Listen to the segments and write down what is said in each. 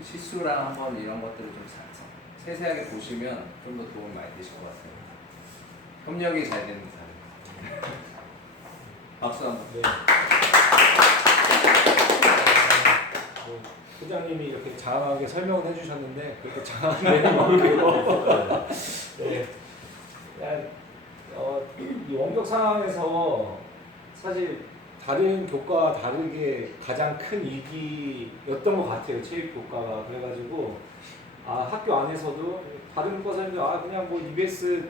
시수랑 한번 이런 것들을 좀 세세하게 보시면 좀 더 도움이 많이 되실 것 같아요. 협력이 잘 되는 사례. 박수 한번. 네. 부장님이 이렇게 장황하게 설명을 해주셨는데 그렇게 장황하게 모르겠고 네. 이 원격 상황에서 사실 다른 교과와 다르게 가장 큰 위기였던 것 같아요. 체육 교과가. 그래가지고 학교 안에서도 다른 교과 선생님들 그냥 뭐 EBS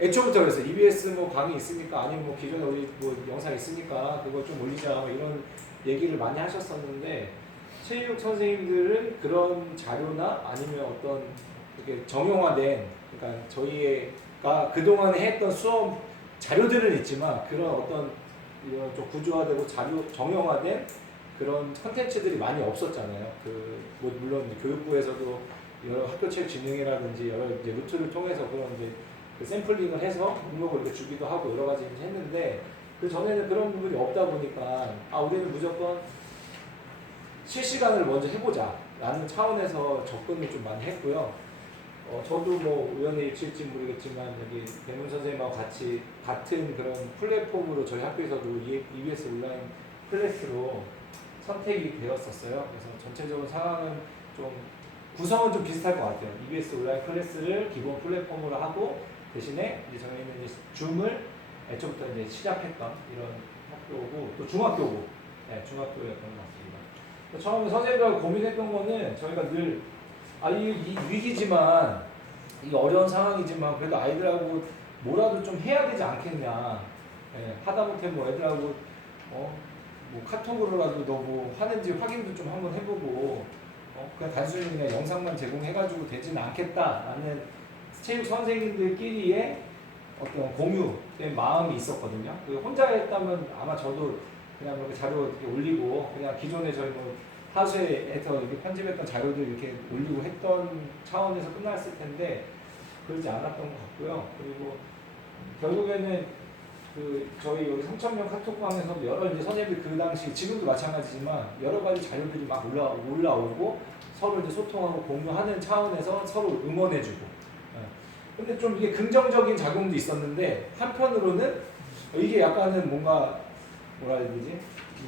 애초부터 그랬어요. EBS 뭐 강의 있으니까 아니면 뭐 기존에 우리 뭐 영상 있으니까 그거 좀 올리자 뭐 이런 얘기를 많이 하셨었는데 체육 선생님들은 그런 자료나 아니면 어떤 이렇게 정형화된 그러니까 저희가 그동안에 했던 수업 자료들은 있지만 그런 어떤 이런 좀 구조화되고 자료 정형화된 그런 컨텐츠들이 많이 없었잖아요. 뭐 물론 교육부에서도 여러 학교체육진흥회라든지 여러 이제 루트를 통해서 그런 이제 그 샘플링을 해서 목록을 이렇게 주기도 하고 여러 가지 했는데 그 전에는 그런 부분이 없다 보니까 우리는 무조건 실시간을 먼저 해보자 라는 차원에서 접근을 좀 많이 했고요. 저도 뭐 우연히 일치일지 모르겠지만 여기 배문 선생님하고 같이 같은 그런 플랫폼으로 저희 학교에서도 EBS 온라인 클래스로 선택이 되었었어요. 그래서 전체적인 상황은 좀 구성은 좀 비슷할 것 같아요. EBS 온라인 클래스를 기본 플랫폼으로 하고 대신에 이제 저희는 이제 줌을 애초부터 이제 시작했던 이런 학교고 또 중학교고, 네, 중학교였던 것 같습니다. 처음에 선생님들하고 고민했던 거는 저희가 늘 이 위기지만 이 어려운 상황이지만 그래도 아이들하고 뭐라도 좀 해야 되지 않겠냐. 예, 하다못해 뭐 애들하고 뭐 카톡으로라도 너 뭐 하는지 확인도 좀 한번 해보고 그냥 단순히 그냥 영상만 제공해가지고 되지는 않겠다라는 체육 선생님들끼리의 어떤 공유된 마음이 있었거든요. 혼자 했다면 아마 저도 그냥 이렇게 자료 이렇게 올리고 그냥 기존에 저희 뭐 하수에서 이렇게 편집했던 자료들 이렇게 올리고 했던 차원에서 끝났을 텐데 그러지 않았던 것 같고요. 그리고 결국에는 저희 여기 3,000명 카톡방에서 여러 이제 선생님들 그 당시 지금도 마찬가지지만 여러 가지 자료들이 막 올라오고 서로 이제 소통하고 공유하는 차원에서 서로 응원해주고. 근데 좀 이게 긍정적인 작용도 있었는데 한편으로는 이게 약간은 뭔가 뭐라 해야 되지?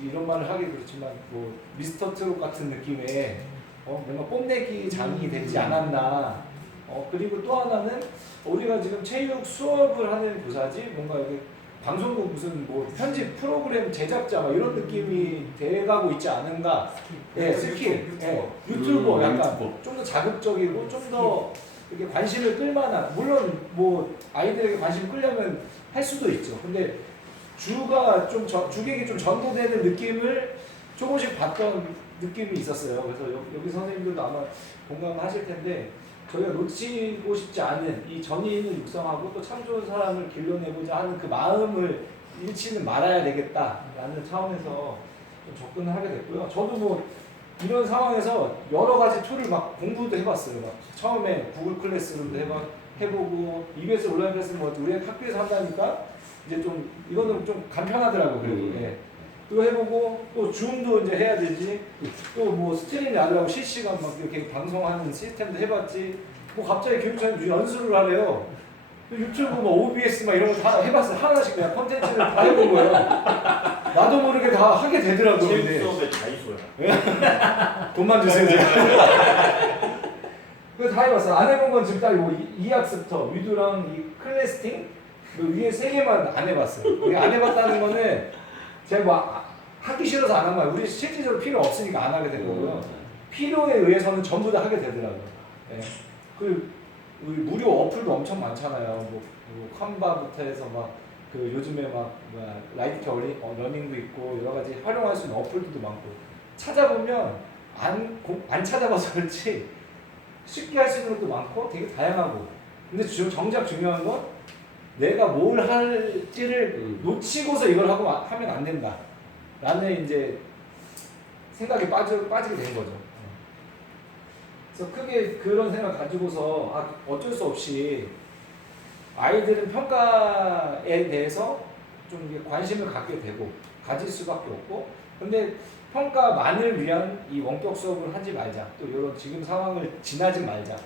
이런 말을 하기 그렇지만 뭐 미스터 트롯 같은 느낌의 뭔가 뽐내기 장이 되지 않았나. 그리고 또 하나는 우리가 지금 체육 수업을 하는 교사지 뭔가 이렇게 방송국 무슨 뭐 편집 프로그램 제작자 막 이런 느낌이 돼가고 있지 않은가. 스킬. 유튜버 약간 좀 더 자극적이고 좀 더 이렇게 관심을 끌만한, 물론 뭐 아이들에게 관심을 끌려면 할 수도 있죠. 근데 주객이 좀 전도되는 느낌을 조금씩 봤던 느낌이 있었어요. 그래서 여기 선생님들도 아마 공감하실 텐데 저희가 놓치고 싶지 않은 이 전인을 육성하고 또 참 좋은 사람을 길러내고자 하는 그 마음을 잃지는 말아야 되겠다라는 차원에서 좀 접근을 하게 됐고요. 저도 뭐 이런 상황에서 여러 가지 툴을 막 공부도 해봤어요. 막 처음에 구글 클래스룸도 해보고 EBS 온라인 클래스 뭐 우리 학교에서 한다니까 이제 좀 이거는 좀 간편하더라고. 그래도 또 해보고 또 줌도 이제 해야 되지. 또 뭐 스트리밍 하더라고 실시간 막 이렇게 방송하는 시스템도 해봤지. 뭐 갑자기 교육청이 연수를 하래요. 유튜브 뭐 OBS 막 이런 거 다 해봤어. 하나씩 그냥 컨텐츠를 다 해본 거예요. 나도 모르게 다 하게 되더라고요. 체육 수업의 다이소야. 돈만 주세요. 그거 다 해봤어. 안 해본 건 지금 딱 이 학습터 위두랑 이 클래스팅 위에 3개만 안 해봤어요. 이게 안 해봤다는 거는 제가 뭐 하기 싫어서 안 한 거야. 우리 실질적으로 필요 없으니까 안 하게 된 거고요. 필요에 의해서는 전부 다 하게 되더라고요. 네. 우리 무료 어플도 엄청 많잖아요. 뭐 칸바부터 해서 막 요즘에 막 라이트 러닝도 있고 여러 가지 활용할 수 있는 어플들도 많고 찾아보면 안 찾아봐서 그렇지 쉽게 할 수 있는 것도 많고 되게 다양하고. 근데 정작 중요한 건 내가 뭘 할지를 놓치고서 이걸 하면 안 된다. 라는 이제 생각에 빠지게 된 거죠. 그래서 크게 그런 생각 가지고서 어쩔 수 없이 아이들은 평가에 대해서 좀 관심을 갖게 되고 가질 수밖에 없고 근데 평가만을 위한 이 원격 수업을 하지 말자. 또 이런 지금 상황을 지나지 말자.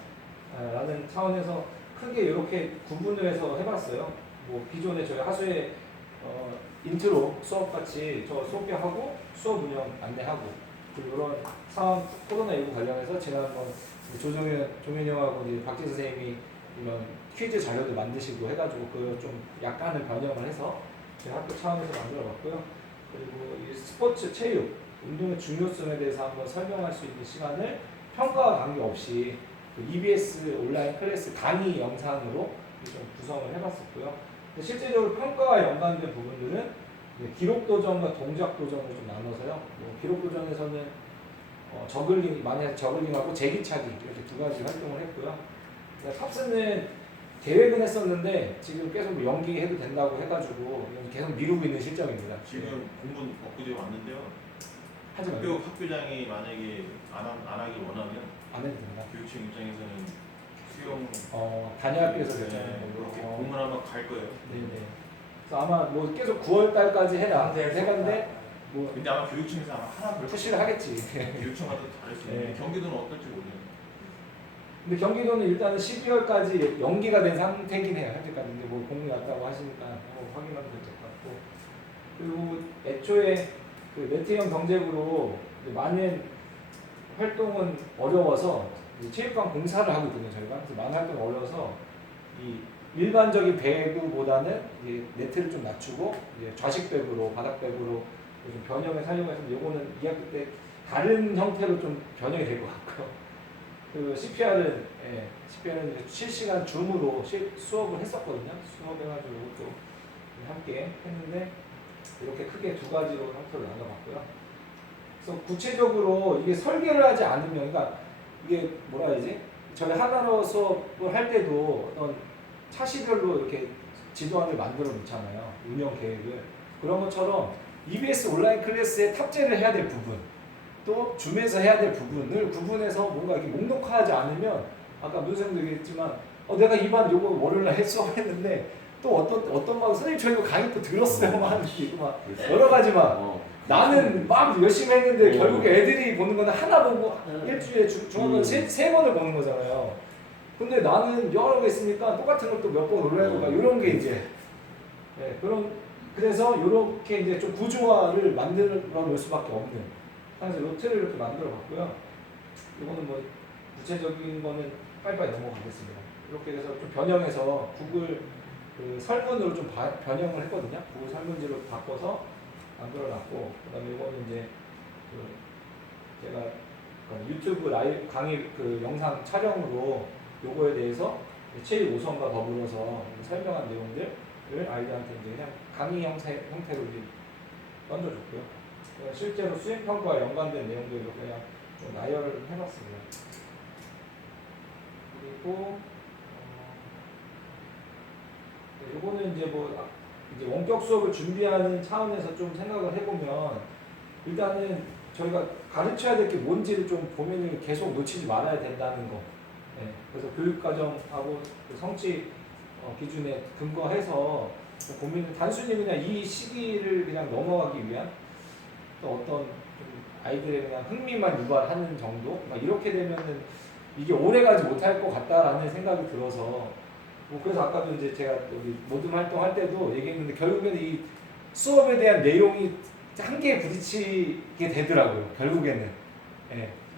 라는 차원에서 크게 이렇게 구분을 해서 해봤어요. 뭐 기존에 저희 하수의 인트로 수업 같이 저 소개하고 수업 운영 안내하고 그리고 이런 상황 코로나19 관련해서 지난번 조명현 형하고 이제 박진 선생님이 이런 퀴즈 자료도 만드시고 해가지고 그 좀 약간을 변형을 해서 저희 학교 차원에서 만들어봤고요. 그리고 이 스포츠 체육 운동의 중요성에 대해서 한번 설명할 수 있는 시간을 평가와 관계없이 그 EBS 온라인 클래스 강의 영상으로 좀 구성을 해봤었고요. 실제적으로 평가와 연관된 부분들은 기록 도전과 동작 도전을 좀 나눠서요. 기록 도전에서는 저글링, 만약 저글링하고 제기차기 이렇게 두 가지 활동을 했고요. 탑스는 계획은 했었는데 지금 계속 연기해도 된다고 해가지고 계속 미루고 있는 실정입니다. 지금 공문 엊그제 왔는데요. 하지 말고 학교장이 만약에 안 하길 원하면 안 해도 된다. 교육청 입장에서는 수용 단위 학교에서 결정하는 이렇게 걸로. 공문 아마 갈 거예요. 네네. 그래서 아마 뭐 계속 9월 달까지 해라 해간데 뭐 근데 아마 교육청에서 아마 하나 더 푸시를 하겠지. 교육청마다 다를 수 있는데 네. 경기도는 어떨지 모르겠어요. 근데 경기도는 일단은 12월까지 연기가 된 상태긴 해요. 현재까지. 근데 뭐 공문이 왔다고 하시니까 확인하면 될 것 같고. 그리고 애초에 그 네트형 경제부로 많은 활동은 어려워서 체육관 공사를 하고 있거든요. 저희가. 그래서 많은 활동이 어려워서 이 일반적인 배구보다는 이제 네트를 좀 낮추고 이제 좌식 배구로 바닥 배구로 좀 변형을 사용해서 요거는 2학기 때 다른 형태로 좀 변형이 될 것 같고요. 그 CPR은 CPR은 실시간 줌으로 수업을 했었거든요. 수업해가지고 또 함께 했는데 이렇게 크게 두 가지로 형태로 나눠봤고요. 그래서 구체적으로 이게 설계를 하지 않으면, 그러니까 이게 뭐라 해야지? 저희 하나로 수업을 할 때도 어떤 차시별로 이렇게 지도안을 만들어 놓잖아요. 운영 계획을. 그런 것처럼 EBS 온라인 클래스에 탑재를 해야 될 부분, 또 줌에서 해야 될 부분을 구분해서 뭔가 이렇게 목록화하지 않으면 아까 문선생도 얘기했지만 내가 이 반 요거 월요일날 수업했는데 또 어떤 막 선생님 저 이거 강의 또 들었어요 막 이거 막 여러 가지 막 나는 막 열심히 했는데 결국에 애들이 보는 거는 하나 보고 일주일에 중학교 세 번을 보는 거잖아요. 근데 나는 여러 개 있으니까 똑같은 걸 또 몇 번 올라야 되고 막 이런 게 이제 그래서 이렇게 이제 좀 구조화를 만들어 놓을 수밖에 없는 그래서 로트를 이렇게 만들어 봤고요. 이거는 뭐 구체적인 거는 빨리빨리 넘어가겠습니다. 이렇게 해서 좀 변형해서 구글 그 설문으로 좀 변형을 했거든요. 구글 설문지로 바꿔서 만들어놨고, 그다음에 이거는 이제 그 제가 유튜브 라이브 강의 그 영상 촬영으로 요거에 대해서 체육 5선과 더불어서 설명한 내용들을 아이들한테 이제 그냥 강의 형태로 이제 던져줬고요. 실제로 수행평가와 연관된 내용들도 그냥 좀 나열을 해봤습니다. 그리고 요거는 이제 뭐 이제 원격 수업을 준비하는 차원에서 좀 생각을 해보면 일단은 저희가 가르쳐야 될 게 뭔지를 좀 고민을 계속 놓치지 말아야 된다는 거. 그래서 교육과정하고 그 성취 기준에 근거해서 고민을 단순히 그냥 이 시기를 그냥 넘어가기 위한 또 어떤 좀 아이들의 그냥 흥미만 유발하는 정도? 막 이렇게 되면은 이게 오래가지 못할 것 같다라는 생각이 들어서 그래서 아까도 이제 제가 여기 모둠 활동할 때도 얘기했는데 결국에는 이 수업에 대한 내용이 한계에 부딪히게 되더라고요. 결국에는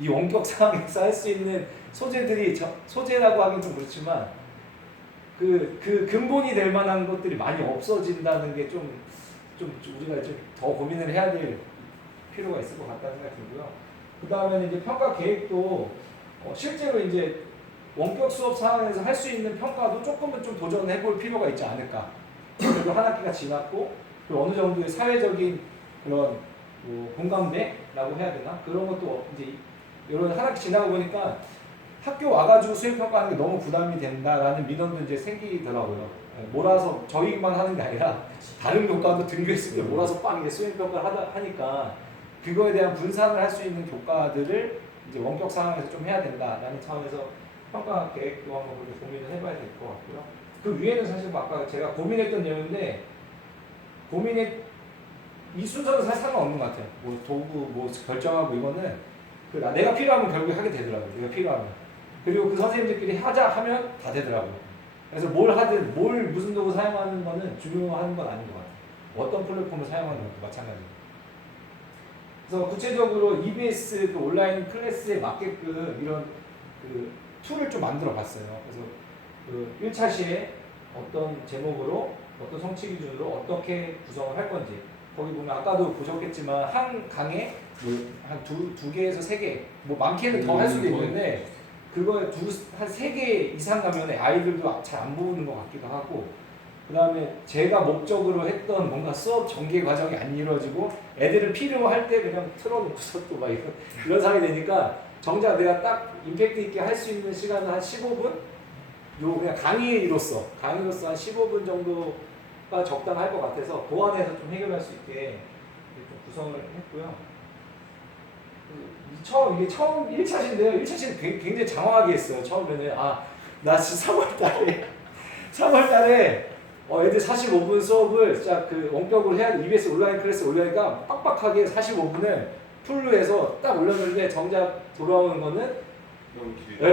이 원격 상황에서 할 수 있는 소재들이 소재라고 하긴 좀 그렇지만 그 근본이 될 만한 것들이 많이 없어진다는 게 좀 우리가 좀 더 고민을 해야 될 필요가 있을 것 같다는 생각이 들고요. 그 다음에는 이제 평가 계획도 실제로 이제 원격 수업 상황에서 할 수 있는 평가도 조금은 좀 도전해 볼 필요가 있지 않을까. 그래도 한 학기가 지났고 그리고 어느 정도의 사회적인 그런 뭐 공감대라고 해야 되나? 그런 것도 이제 이런 한 학기 지나고 보니까 학교 와가지고 수행평가하는 게 너무 부담이 된다라는 민원도 이제 생기더라고요. 몰아서 저희만 하는 게 아니라 다른 교과도 등교했을 때 몰아서 빵 이제 수행평가를 하니까 그거에 대한 분산을 할 수 있는 교과들을 이제 원격 상황에서 좀 해야 된다라는 차원에서 평가 계획도 한번 고민을 해봐야 될 것 같고요. 그 위에는 사실 뭐 아까 제가 고민했던 내용인데 이 순서는 사실 상관없는 것 같아요. 뭐 도구 뭐 결정하고 이거는 내가 필요하면 결국에 하게 되더라고요. 내가 필요하면. 그리고 그 선생님들끼리 하자 하면 다 되더라고요. 그래서 뭘 하든 무슨 도구 사용하는 거는 중요한 건 아닌 것 같아요. 어떤 플랫폼을 사용하는 것도 마찬가지고. 그래서 구체적으로 EBS 그 온라인 클래스에 맞게끔 이런 그 툴을 좀 만들어 봤어요. 그래서 그 1차 시에 어떤 제목으로 어떤 성취 기준으로 어떻게 구성을 할 건지 거기 보면 아까도 보셨겠지만 한 강에 한 두 개에서 세 개, 뭐 많게는 더 할 수도 있는데 그거에 한 세 개 이상 가면 아이들도 잘 안 보는 것 같기도 하고 그 다음에 제가 목적으로 했던 뭔가 수업 전개 과정이 안 이루어지고 애들을 필요할 때 그냥 틀어놓고서 또 막 이런 상황이 되니까 정작 내가 딱 임팩트 있게 할 수 있는 시간은 한 15분? 요 그냥 강의로서 한 15분 정도가 적당할 것 같아서 그 안에서 좀 해결할 수 있게 좀 구성을 했고요. 이게 처음 1차신데요. 1차시는 굉장히 장황하게 했어요. 처음에는 나 지금 3월 달에 애들 45분 수업을 진짜 그 원격으로 해야 돼. EBS 온라인 클래스 올려니까 빡빡하게 45분을 풀로 해서 딱 올렸는데 정작 돌아오는 거는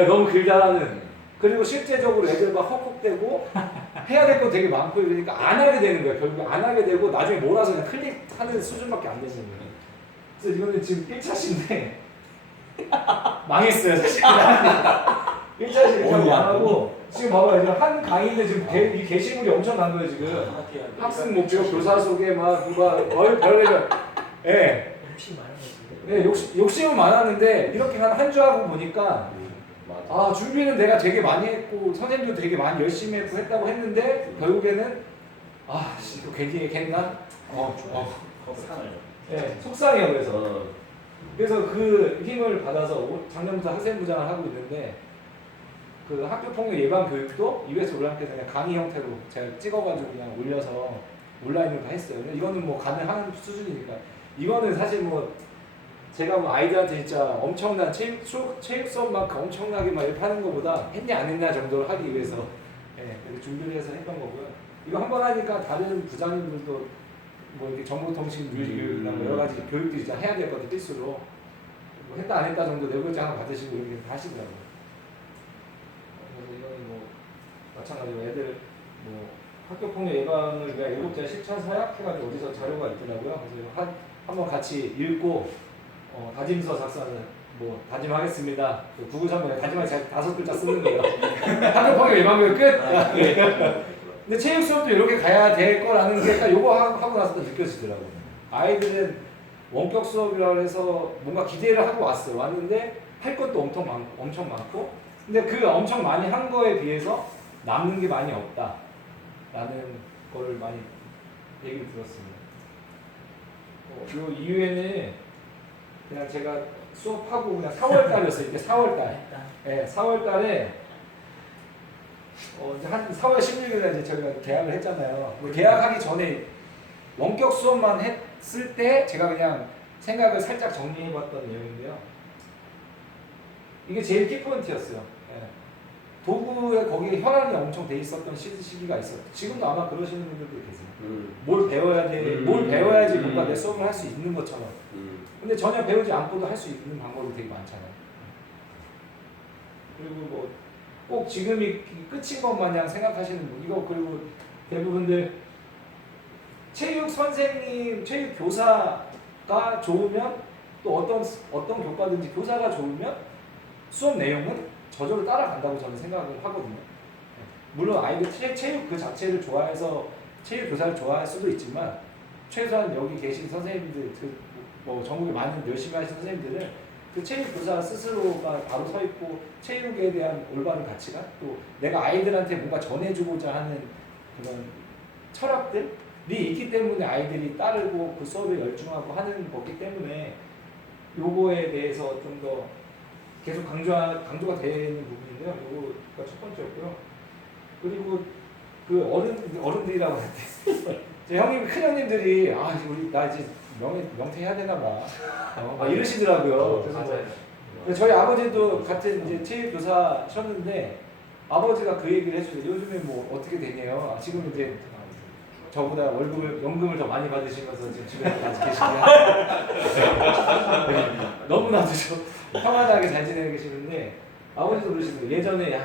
너무 길다라는. 그리고 실제적으로 애들 막 헉헉대고 해야 될 거 되게 많고 이러니까 안 하게 되는 거예요. 결국 안 하게 되고 나중에 몰아서 그냥 클릭하는 수준밖에 안 되는 거예요. 그래서 이거는 지금 1차시인데 망했어요 사실. 1차시 일단 망하고 지금 봐봐요. 지금 한 강의인데 지금 이 게시물이 엄청난 거예요 지금. 학습 목표, 교사 소개 막 누가 별의별 욕심은 많았는데 이렇게 한 주 하고 보니까 준비는 내가 되게 많이 했고 선생님도 되게 많이 열심히 했다고 했는데 결국에는 이거 괜히 했나? 속상해요. 그래서 그 힘을 받아서 작년부터 학생부장을 하고 있는데 그 학교폭력 예방 교육도 EBS 온라인에서 그냥 강의 형태로 제가 찍어가지고 그냥 올려서 온라인으로 다 했어요. 근데 이거는 뭐 가능한 수준이니까 이거는 사실 뭐 제가 뭐 아이들한테 진짜 엄청난 체육 수업만큼 엄청나게 막 이렇게 하는 것보다 했냐 안 했냐 정도를 하기 위해서 준비를 해서 했던 거고요. 이거 한번 하니까 다른 부장님들도 뭐 이렇게 정보통신 교육이나 뭐 여러 가지 교육들이 진짜 해야 될 것들 필수로 뭐 했다 안 했다 정도 내부자 하나 받으시고 이렇게 다 하시더라고요. 그래서 이거는 뭐 마찬가지로 애들 뭐 학교폭력 예방을 위한 7자 실천 서약 해가지고 어디서 자료가 있더라고요. 그래서 한번 같이 읽고 다짐서 작성을 뭐 다짐하겠습니다. 그 구글 설명에 다짐하기 5글자 쓰는 거예요. 학교폭력 예방교육 끝. 근데 체육 수업도 이렇게 가야 될 거라는 게 딱 요거 하고 나서 또 느껴지더라고요. 아이들은 원격 수업이라고 해서 뭔가 기대를 하고 왔는데 할 것도 엄청 많고 근데 그 엄청 많이 한 거에 비해서 남는 게 많이 없다라는 거를 많이 얘기를 들었습니다. 요 이후에는 그냥 제가 수업하고 그냥 4월 달이었어요. 이게 4월 달. 4월 달에 이제 한 4월 16일에 이제 저희가 계약을 했잖아요. 계약하기 전에 원격 수업만 했을 때 제가 그냥 생각을 살짝 정리해봤던 내용인데요. 이게 제일 키포인트였어요. 도구에 거기에 현황이 엄청 돼 있었던 시기가 있었죠. 지금도 아마 그러시는 분들도 계세요. 뭘 배워야 돼, 뭘 배워야지 뭔가 내 수업을 할 수 있는 것처럼. 근데 전혀 배우지 않고도 할 수 있는 방법이 되게 많잖아요. 그리고 뭐 꼭 지금이 끝인 것 마냥 생각하시는 분, 이거 그리고 대부분들 체육 선생님, 체육 교사가 좋으면 또 어떤 교과든지 교사가 좋으면 수업 내용은 저절로 따라간다고 저는 생각을 하거든요. 물론 아이들 체육 그 자체를 좋아해서 체육 교사를 좋아할 수도 있지만 최소한 여기 계신 선생님들, 뭐 전국에 많은 열심히 하시는 선생님들은 그 체육 교사 스스로가 바로 서 있고 체육에 대한 올바른 가치관 또 내가 아이들한테 뭔가 전해주고자 하는 그런 철학들이 있기 때문에 아이들이 따르고 그 수업에 열중하고 하는 거기 때문에 요거에 대해서 좀 더 계속 강조가 되는 부분인데요. 요거가 첫 번째였고요. 그리고 그 어른들이라고 할 때 제 형님 큰 형님들이 우리 나 이제 명퇴해야 되나 봐. 이러시더라고요. 그래서 저희 아버지도 같은 이제 체육 교사셨는데 아버지가 그 얘기를 해주세요. 요즘에 뭐 어떻게 되냐요. 지금 이제 저보다 연금을 더 많이 받으시면서 지금 집에 아직 계시고요. 너무나도 좀 평안하게 잘 지내고 계시는데 아버지도 그러시더라고요. 예전에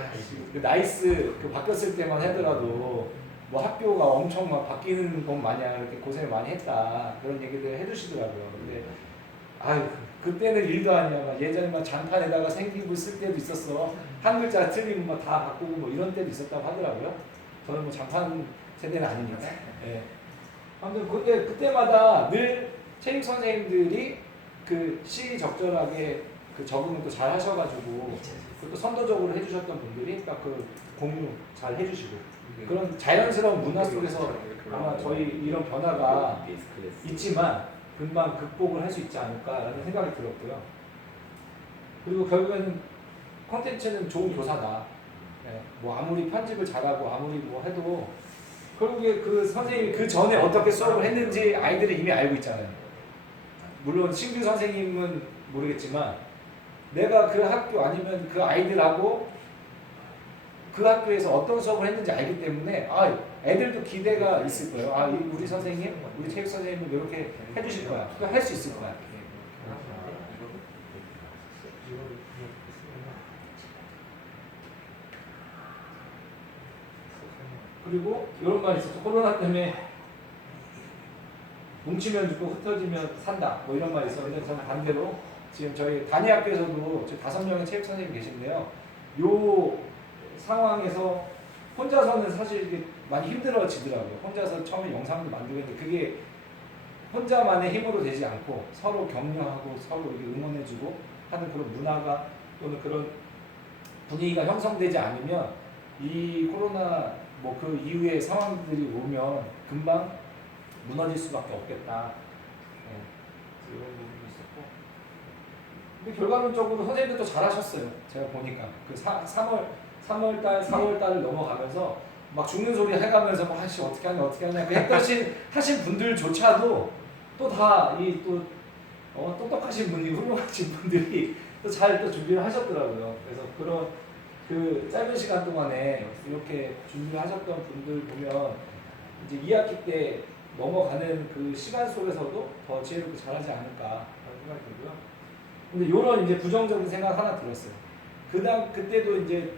그 나이스 그 바뀌었을 때만 하더라도 뭐 학교가 엄청 막 바뀌는 것 마냥 이렇게 고생을 많이 했다 그런 얘기들 해주시더라고요. 근데 아유 그때는 일도 아니야. 막 예전에 막 장판에다가 생기부 쓸 때도 있었어. 한 글자 틀리면 막 다 바꾸고 뭐 이런 때도 있었다고 하더라고요. 저는 뭐 장판 세대는 아니니까. 예. 아무튼 그때마다 늘 체육 선생님들이 그 시적절하게 그 적응을 또 잘 하셔가지고 또 선도적으로 해주셨던 분들이 딱 그 공유 잘 해주시고 그런 자연스러운 문화 속에서 아마 저희 이런 변화가 있지만 금방 극복을 할 수 있지 않을까라는 생각이 들었고요. 그리고 결국에는 콘텐츠는 좋은 교사다. 네, 뭐 아무리 편집을 잘하고 아무리 뭐 해도 결국에 그 선생님이 그 전에 어떻게 수업을 했는지 아이들이 이미 알고 있잖아요. 물론 신규 선생님은 모르겠지만 내가 그 학교 아니면 그 아이들하고 그 학교에서 어떤 수업을 했는지 알기 때문에 애들도 기대가 있을 거예요. 우리 선생님, 우리 체육 선생님은 이렇게 해주실 거야. 할 수 있을 거야. 그리고 이런 말이 있었죠. 코로나 때문에 뭉치면 죽고 흩어지면 산다. 뭐 이런 말이 있었는데 저는 반대로 지금 저희 단위 학교에서도 5명의 체육 선생님이 계신데요. 요 상황에서 혼자서는 사실 이게 많이 힘들어지더라고요. 혼자서 처음에 영상도 만들고 했는데 그게 혼자만의 힘으로 되지 않고 서로 격려하고 서로 이렇게 응원해주고 하는 그런 문화가 또는 그런 분위기가 형성되지 않으면 이 코로나 뭐 그 이후의 상황들이 오면 금방 무너질 수밖에 없겠다. 네. 이런 부분이 있었고. 근데 결과론적으로 선생님들도 잘하셨어요. 제가 보니까 그 3월달, 4월달을 넘어가면서 막 죽는 소리 해가면서 막 어떻게 하냐 그 하신 분들조차도 또 다 이 또 똑똑하신 분이 훌륭하신 분들이 또 잘 또 준비를 하셨더라고요. 그래서 그런 그 짧은 시간 동안에 이렇게 준비를 하셨던 분들 보면 이제 2학기 때 넘어가는 그 시간 속에서도 더 지혜롭게 잘하지 않을까 라는 생각이 들고요. 근데 이런 이제 부정적인 생각 하나 들었어요. 그때도 이제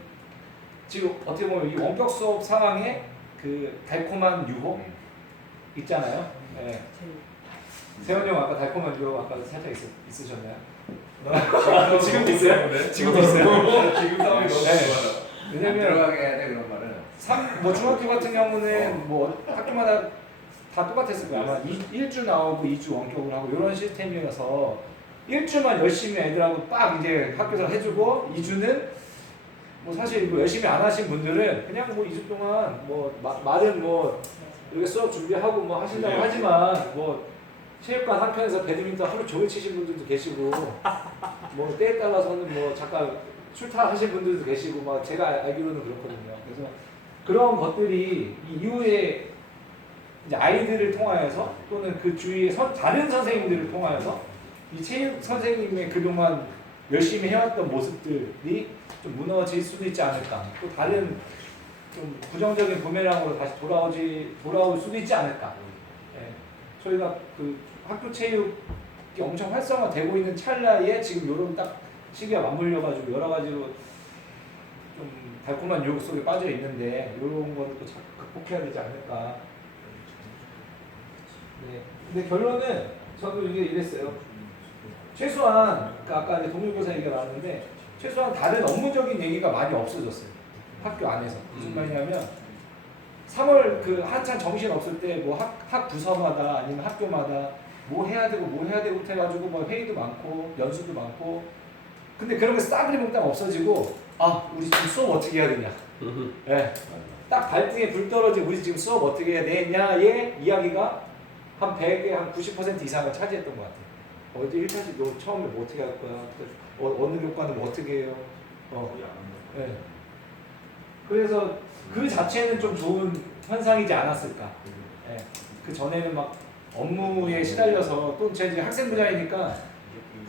지금 어떻게 보면 이 원격 수업 상황에 그 달콤한 유혹 있잖아요. 네. 세훈이 형 아까 달콤한 유혹 아까 살짝 있으셨나요? 지금도 있어요? 지금도 있어요? 지금 상황이 너무 좋아요. 왜냐면 들어가게 해야 돼 그런 말은. 뭐 중학교 같은 경우는 뭐 학교마다 다 똑같았을 거예요. 아마 1주 나오고 2주 원격을 하고 이런 시스템이어서 1주만 열심히 애들하고 빡 이제 학교에서 해주고 2주는 뭐 사실 뭐 열심히 안 하신 분들은 그냥 뭐 2주 동안 뭐 말은 뭐 이렇게 수업 준비하고 뭐 하신다고 하지만 뭐 체육관 한편에서 배드민턴 하루 종일 치신 분들도 계시고 뭐 때에 따라서는 뭐 잠깐 출타하신 분들도 계시고 막 제가 알기로는 그렇거든요. 그래서 그런 것들이 이후에 이제 아이들을 통하여서 또는 그 주위의 다른 선생님들을 통하여서 이 체육 선생님의 그동안 열심히 해왔던 모습들이 좀 무너질 수도 있지 않을까. 또 다른 좀 부정적인 부메랑으로 다시 돌아올 수도 있지 않을까. 예. 저희가 그 학교 체육이 엄청 활성화되고 있는 찰나에 지금 이런 딱 시기가 맞물려가지고 여러 가지로 좀 달콤한 유혹 속에 빠져 있는데 이런 거를 또 극복해야 되지 않을까. 네. 근데 결론은 저도 이게 이랬어요. 최소한 아까 이제 동료교사 얘기가 나왔는데 최소한 다른 업무적인 얘기가 많이 없어졌어요. 학교 안에서. 무슨 말이냐면 3월 그 한참 정신 없을 때 뭐 학 부서마다 아니면 학교마다 뭐 해야 되고 해가지고 뭐 회의도 많고 연수도 많고 근데 그런 게 싸그리 몽땅 없어지고 우리 지금 수업 어떻게 해야 되냐. 네. 딱 발등에 불 떨어진 우리 지금 수업 어떻게 해야 되냐의 이야기가 한 100에 한 90% 이상을 차지했던 것 같아요. 어디 1차시 너 처음에 뭐 어떻게 할 거야? 어느 교과는 뭐 어떻게 해요? 네. 그래서 그 자체는 좀 좋은 현상이지 않았을까. 네. 그 전에는 막 업무에 시달려서 또 제가 이제 학생부장이니까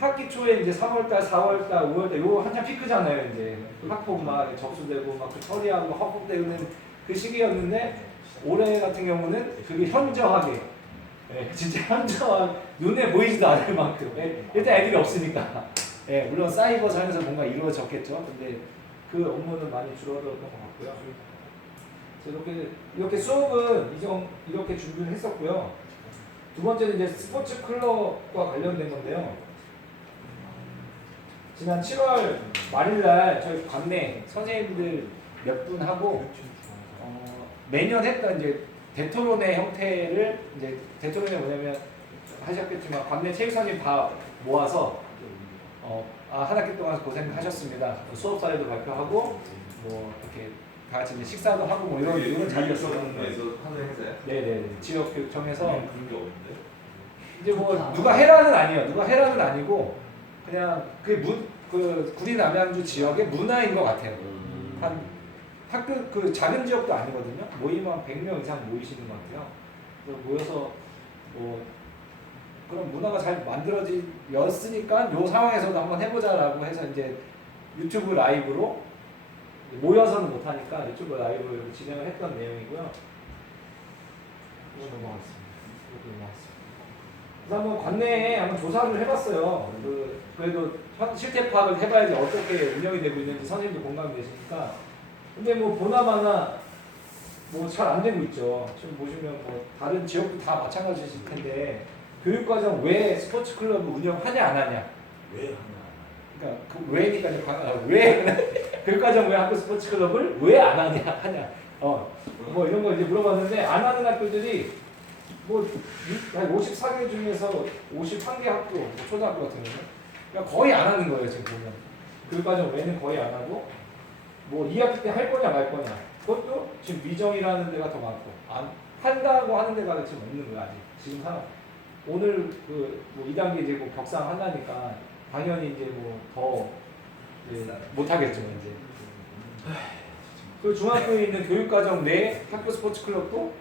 학기 초에 이제 3월달, 4월달, 5월달 요 한참 피크잖아요. 이제 학폭 막 접수되고 막 그 처리하고 합법되는 그 시기였는데 올해 같은 경우는 그게 현저하게 진짜 현저한 눈에 보이지도 않을 만큼 일단 애들이 없으니까 물론 사이버 상에서 뭔가 이루어졌겠죠. 근데 그 업무는 많이 줄어들었던 것 같고요. 그래서 이렇게 수업은 이렇게 준비를 했었고요. 두 번째는 이제 스포츠 클럽과 관련된 건데요. 지난 7월 말일날 저희 관내 선생님들 몇 분 하고 매년 했던 이제 대토론의 형태를 이제 대토론이 뭐냐면 하셨겠지만 관내 체육 선생님 다 모아서 한 학기 동안 고생하셨습니다. 수업 사례도 발표하고 뭐 이렇게 다 같이 이제 식사도 하고 뭐 이런 자리였어요. 하는 행사요? 네네 지역 교육청에서 그런 게 없는데. 이제 뭐 누가 해라는 아니에요. 누가 해라는 아니고 그냥 그 구리 남양주 지역의 문화인 것 같아요. 한 학교 그 작은 지역도 아니거든요. 모이면 한 100명 이상 모이시는 것 같아요. 그래서 모여서 뭐 그런 문화가 잘 만들어졌으니까 요 상황에서도 한번 해보자라고 해서 이제 유튜브 라이브로 모여서는 못하니까 유튜브 라이브로 진행을 했던 내용이고요. 이거 넘어갔습니다. 그래서 한번 관내에 한번 조사를 해봤어요. 그래도 실태 파악을 해봐야지 어떻게 운영이 되고 있는지 선생님도 공감이 되시니까. 근데 뭐 보나마나 뭐 잘 안 되고 있죠. 지금 보시면 뭐 다른 지역도 다 마찬가지실 텐데 교육과정 왜 스포츠 클럽을 운영하냐 안 하냐. 왜 하냐? 그러니까 그 왜니까 왜 교육과정 왜 학교 스포츠 클럽을 왜 안 하냐. 뭐 이런 거 이제 물어봤는데 안 하는 학교들이 뭐 54개 중에서 51개 학교, 뭐 초등학교 같은 경우는 그러니까 거의 안 하는 거예요. 지금 보면 교육과정 왜는 거의 안 하고 뭐 2학기 때 할 거냐 말 거냐 그것도 지금 미정이라는 데가 더 많고 안 한다고 하는 데가 지금 없는 거야 아직 지금 상황. 오늘 뭐 2단계 이제 뭐 격상한다니까 당연히 이제 뭐 더 못하겠죠 이제. 그 중학교에 있는 교육과정 내 학교 스포츠 클럽도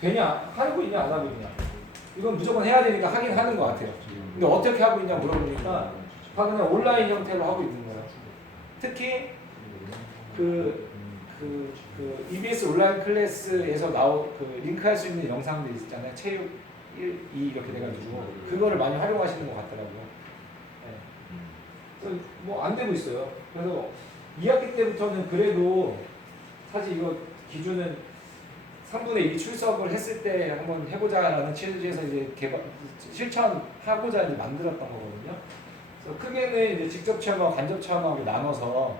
되냐 하고 있냐 안 하고 있냐 이건 무조건 해야 되니까 하긴 하는 것 같아요. 근데 어떻게 하고 있냐 물어보니까 다 그냥 온라인 형태로 하고 있는 거예요. 특히 그 EBS 온라인 클래스에서 링크할 수 있는 영상들 있잖아요. 체육 1, 2 이렇게 돼가지고 그거를 많이 활용하시는 것 같더라고요. 그래서 뭐 안 되고 있어요. 그래서 2학기 때부터는 그래도 사실 이거 기준은 3분의 2 출석을 했을 때 한번 해보자라는 취지에서 이제 실천하고자 이제 만들었던 거거든요. 그래서 크게는 이제 직접 체험하고 간접 체험하고 나눠서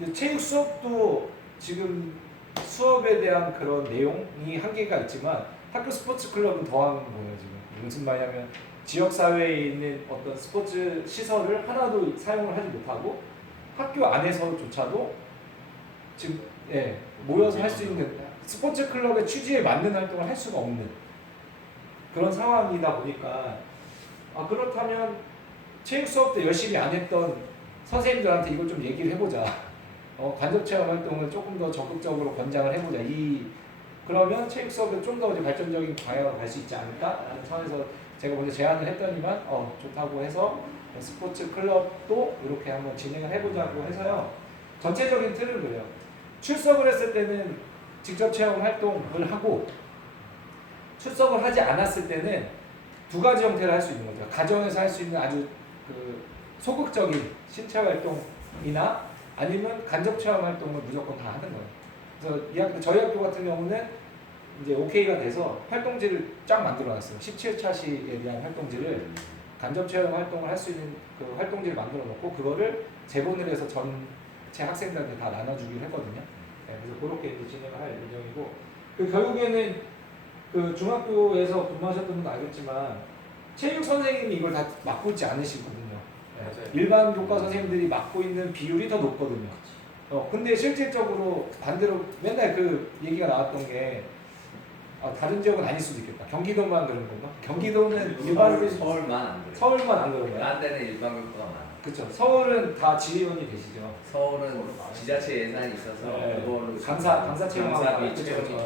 이제 체육 수업도 지금 수업에 대한 그런 내용이 한계가 있지만 학교 스포츠 클럽은 더하는 거예요. 지금 무슨 말이냐면 지역 사회에 있는 어떤 스포츠 시설을 하나도 사용을 하지 못하고 학교 안에서조차도 지금 모여서 할 수 있는 스포츠 클럽의 취지에 맞는 활동을 할 수가 없는 그런 상황이다 보니까 그렇다면 체육 수업 때 열심히 안 했던 선생님들한테 이걸 좀 얘기를 해보자. 간접 체험 활동을 조금 더 적극적으로 권장을 해보자. 그러면 체육 수업에 좀 더 발전적인 방향으로 갈 수 있지 않을까라는 차원에서 제가 먼저 제안을 했더니만 좋다고 해서 스포츠 클럽도 이렇게 한번 진행을 해보자고 해서요. 전체적인 틀은 그래요. 출석을 했을 때는 직접 체험 활동을 하고 출석을 하지 않았을 때는 두 가지 형태를 할 수 있는 거죠. 가정에서 할 수 있는 아주 소극적인 신체 활동이나 아니면 간접 체험 활동을 무조건 다 하는 거예요. 그래서 저희 학교 같은 경우는 이제 OK가 돼서 활동지를 쫙 만들어놨어요. 17차시에 대한 활동지를 간접 체험 활동을 할 수 있는 그 활동지를 만들어 놓고 그거를 제본을 해서 전체 학생들한테 다 나눠주기로 했거든요. 그래서 그렇게 이제 진행을 할 예정이고 결국에는 그 중학교에서 근무하셨던 분도 알겠지만 체육 선생님이 이걸 다 맡고 있지 않으시거든요. 일반 교과 선생님들이 맡고 있는 비율이 더 높거든요. 근데 실질적으로 반대로 맨날 그 얘기가 나왔던 게 다른 지역은 아닐 수도 있겠다. 경기도만 그런 건가? 경기도는 일반 서울만 안 그래요. 서울만 안 그런 거야. 딴 데는 일반 교과가 많아. 그렇죠. 서울은 다 지원이 되시죠. 서울은 지자체 예산이 있어서 그거를 강사 체험하고 강사비 채용이.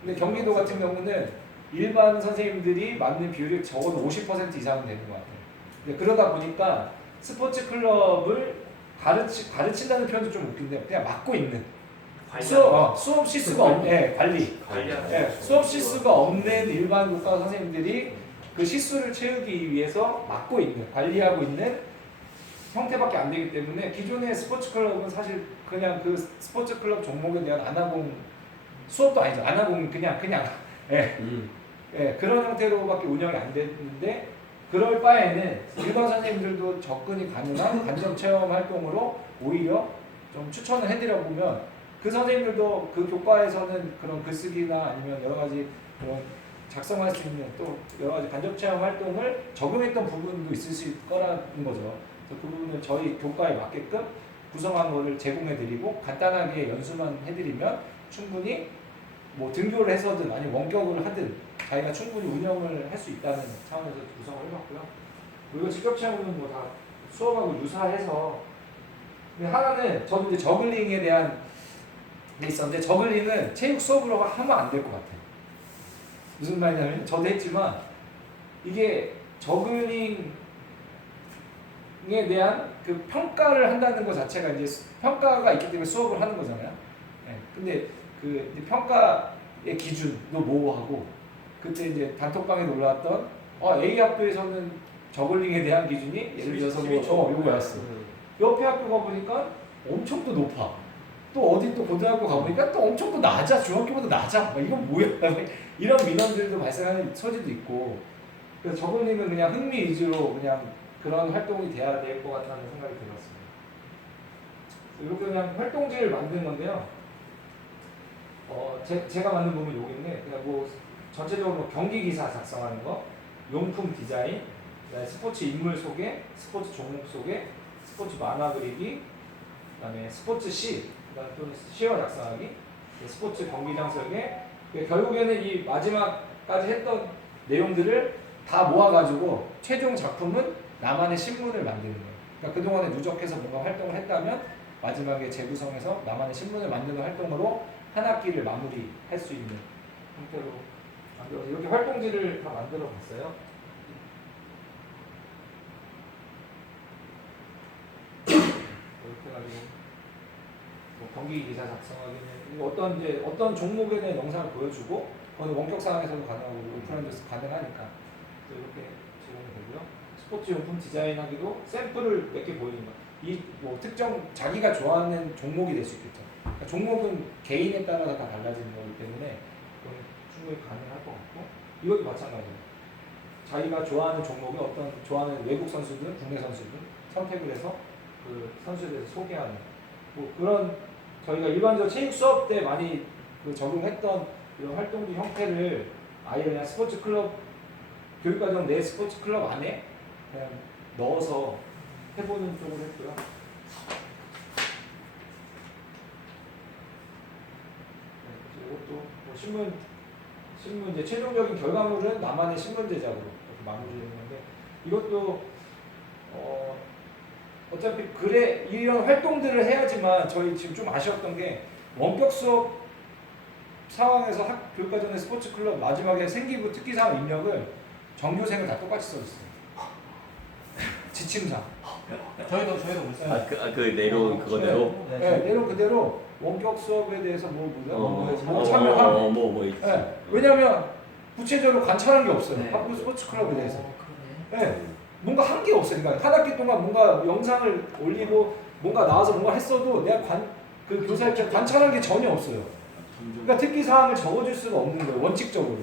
근데 경기도 같은 경우는 일반 선생님들이 맡는 비율이 적어도 50% 이상은 되는 것 같아요. 그러다 보니까 스포츠 클럽을 가르친다는 표현도 좀 웃긴데 그냥 맡고 있는 수업 실수가 없는 관리. 수업 실수가 없는 일반 교과 선생님들이 그 실수를 채우기 위해서 맡고 있는, 관리하고 있는 형태밖에 안 되기 때문에 기존의 스포츠 클럽은 사실 그냥 그 스포츠 클럽 종목에 대한 안하공 수업도 아니죠. 안하공 그냥 그런 형태로밖에 운영이 안 되는데 그럴 바에는 일반 선생님들도 접근이 가능한 간접 체험 활동으로 오히려 좀 추천을 해드려 보면 그 선생님들도 그 교과에서는 그런 글쓰기나 아니면 여러 가지 그런 작성할 수 있는 또 여러 가지 간접 체험 활동을 적용했던 부분도 있을 거라는 거죠. 그래서 그 부분은 저희 교과에 맞게끔 구성한 거를 제공해 드리고 간단하게 연수만 해드리면 충분히 뭐 등교를 해서든 아니면 원격을 하든 자기가 충분히 운영을 할 수 있다는 차원에서 구성을 해봤고요. 그리고 직접 체험은 뭐 다 수업하고 유사해서 근데 하나는 저도 이제 저글링에 대한 게 있었는데 저글링은 체육 수업으로 하면 안 될 것 같아요. 무슨 말이냐면 저도 했지만 이게 저글링에 대한 그 평가를 한다는 것 자체가 이제 평가가 있기 때문에 수업을 하는 거잖아요. 네. 근데 그 이제 평가의 기준도 모호하고 그때 이제 단톡방에 올라왔던 A 학교에서는 저글링에 대한 기준이 예를 들어서 뭐 요거였어. 옆에 학교 가보니까 엄청 또 높아. 또 어디 또 고등학교 가보니까 또 엄청 또 낮아. 중학교보다 낮아. 이건 뭐야? 이런 민원들도 발생하는 소지도 있고. 그래서 저글링은 그냥 흥미 위주로 그냥 그런 활동이 돼야 될 것 같다는 생각이 들었습니다. 이렇게 그냥 활동지를 만든 건데요. 제가 만든 부분이 여기인데 그냥 뭐 전체적으로 경기 기사 작성하는 거, 용품 디자인, 스포츠 인물 소개, 스포츠 종목 소개, 스포츠 만화 그리기, 그다음에 스포츠 시, 그다음에 또는 시어 작성하기, 스포츠 경기장 설계. 결국에는 이 마지막까지 했던 내용들을 다 모아가지고 최종 작품은 나만의 신문을 만드는 거예요. 그러니까 그동안에 누적해서 뭔가 활동을 했다면 마지막에 재구성해서 나만의 신문을 만드는 활동으로 한 학기를 마무리할 수 있는 형태로 만들어서 이렇게 활동지를 다 만들어 봤어요. 이렇게 해가지고 뭐 경기 기사 작성하기는 어떤 종목에 대한 영상을 보여주고 그건 원격 상황에서도 가능하고 오프라인에서 가능하니까 또 이렇게 제공이 되고요. 스포츠 용품 디자인하기도 샘플을 몇 개 보여주는 거. 이 뭐 특정 자기가 좋아하는 종목이 될 수 있겠죠. 그러니까 종목은 개인에 따라서 다 달라지는 거기 때문에 충분히 가능할 것 같고 이것도 마찬가지예요. 자기가 좋아하는 종목이 좋아하는 외국 선수든 국내 선수든 선택을 해서 그 선수에 대해서 소개하는 뭐 그런 저희가 일반적으로 체육 수업 때 많이 적용했던 이런 활동지 형태를 아예 그냥 스포츠 클럽 교육과정 내 스포츠 클럽 안에 그냥 넣어서 해보는 쪽으로 했고요. 이것도 뭐 신문 이제 최종적인 결과물은 나만의 신문 제작으로 이렇게 마무리했는데 이것도 어차피 이런 활동들을 해야지만 저희 지금 좀 아쉬웠던 게 원격 수업 상황에서 교육과정의 스포츠 클럽 마지막에 생기부 특기사항 입력을 전교생을 다 똑같이 써줬어요. 지침상. 저희도 그랬어요. 그 내려온 그거대로. 네, 내로 그대로 원격 수업에 대해서 참여하고. 네, 왜냐하면 구체적으로 관찰한 게 없어요. 학교 스포츠 클럽에 대해서. 네, 뭔가 한 게 없어요. 그러니까 한 학기 동안 뭔가 영상을 올리고 뭔가 나와서 뭔가 했어도 내가 그 교사한테 관찰한 게 전혀 없어요. 그러니까 특기 사항을 적어줄 수가 없는 거예요. 원칙적으로.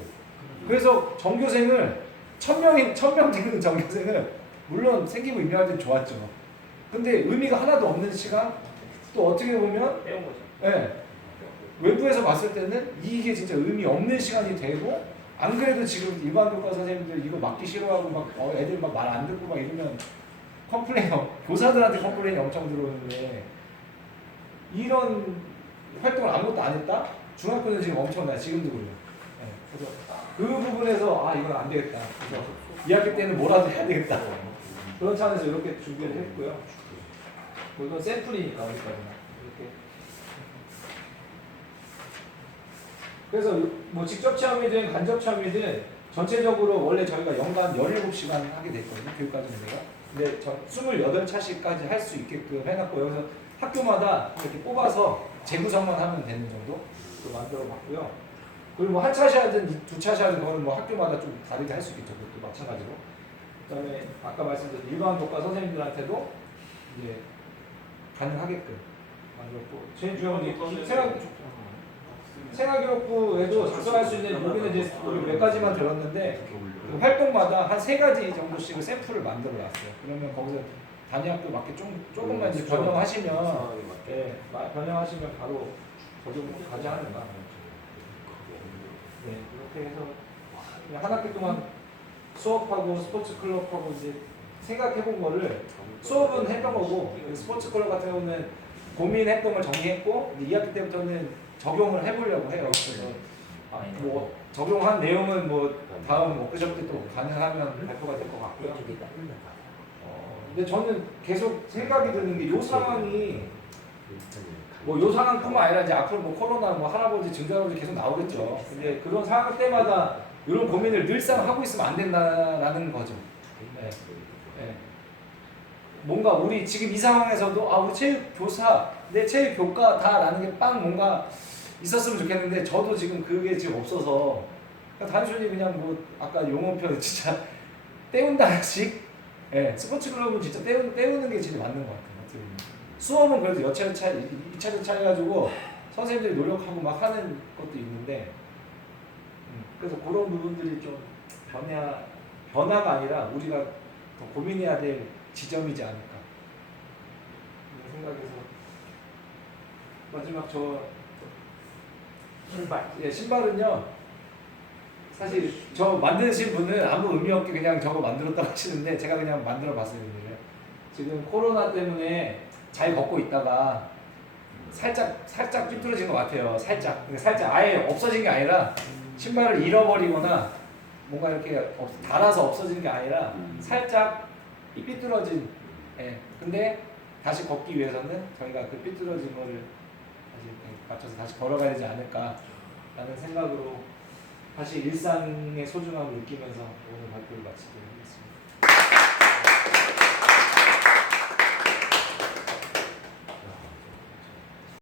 그래서 전교생을 1000명 되는 전교생을 물론 생기부 입력할 땐 좋았죠. 근데 의미가 하나도 없는 시간 또 어떻게 보면 배운 거죠. 네, 외부에서 봤을 때는 이게 진짜 의미 없는 시간이 되고 안 그래도 지금 일반 교과 선생님들 이거 맞기 싫어하고 막 애들 막 말 안 듣고 막 이러면 교사들한테 컴플레인이 엄청 들어오는데 이런 활동을 아무것도 안 했다? 중학교는 지금 엄청나요. 지금도 그래요. 네, 그래서 그 부분에서 이건 안 되겠다. 그래서 2학기 때는 뭐라도 해야 되겠다. 그런 차원에서 이렇게 준비를 했고요. 이건 샘플이니까 어디까지나 이렇게. 그래서 뭐 직접 체험이든 간접 체험이든 전체적으로 원래 저희가 연간 17시간 하게 됐거든요. 교육과정인데요. 근데 28차시까지 할 수 있게끔 해놨고 여기서 학교마다 이렇게 뽑아서 재구성만 하면 되는 정도 만들어봤고요. 그리고 뭐 한 차시하든 두 차시하든 그거는 뭐 학교마다 좀 다르게 할 수 있겠죠. 그것도 마찬가지로. 그다음에 아까 말씀드린 일반 교과 선생님들한테도 이제 가능하게끔 만들었고 제일 중요한 게 생활기록부에도 작성할 수 있는 여기는 이제 몇 가지만 들었는데 그 활동마다 한 3가지 정도씩을 샘플을 만들어 놨어요. 그러면 거기서 단위학교 맞게 조금만 이제 변형하시면 변형하시면 바로 적용 가능하는가. 네, 이렇게 해서 그냥 한 학기 동안 수업하고 스포츠 클럽하고 이제 생각해 본 거를 수업은 했던 거고 스포츠 클럽 같은 경우는 고민했던 걸 정리했고 2학기 때부터는 적용을 해보려고 해요. 그래서 뭐 적용한 내용은 뭐 다음 워크숍 때 또 가능하면 발표가 될 것 같고요. 근데 저는 계속 생각이 드는 게 이 상황이 뭐 이 상황뿐만 아니라 이제 앞으로 뭐 코로나 뭐 할아버지 증자로도 계속 나오겠죠. 근데 그런 상황 때마다 이런 고민을 늘상 하고 있으면 안 된다라는 거죠. 네. 네. 뭔가 우리 지금 이 상황에서도 우리 체육 교사, 내 체육 교과다라는 게 뭔가 있었으면 좋겠는데 저도 지금 그게 지금 없어서 그냥 단순히 그냥 뭐 아까 용어 표현 진짜 때운다식 스포츠 클럽은 진짜 때우는 게 진짜 맞는 것 같아요. 수업은 그래도 여차저차 2차저차 해가지고 선생님들이 노력하고 막 하는 것도 있는데 그래서 그런 부분들이 좀 변화가 아니라 우리가 더 고민해야 될 지점이지 않을까 이런 생각에서 마지막 저 신발은요 사실 저 만드신 분은 아무 의미 없게 그냥 저거 만들었다고 하시는데 제가 그냥 만들어 봤어요. 지금 코로나 때문에 잘 걷고 있다가 살짝 삐뚤어진 것 같아요. 살짝 아예 없어진 게 아니라 신발을 잃어버리거나 뭔가 이렇게 닳아서 없어진 게 아니라 살짝 삐뚤어진. 근데 다시 걷기 위해서는 저희가 그 삐뚤어진 거를 다시 이렇게 맞춰서 다시 걸어가야 되지 않을까라는 생각으로 다시 일상의 소중함을 느끼면서 오늘 발표를 마치도록 하겠습니다.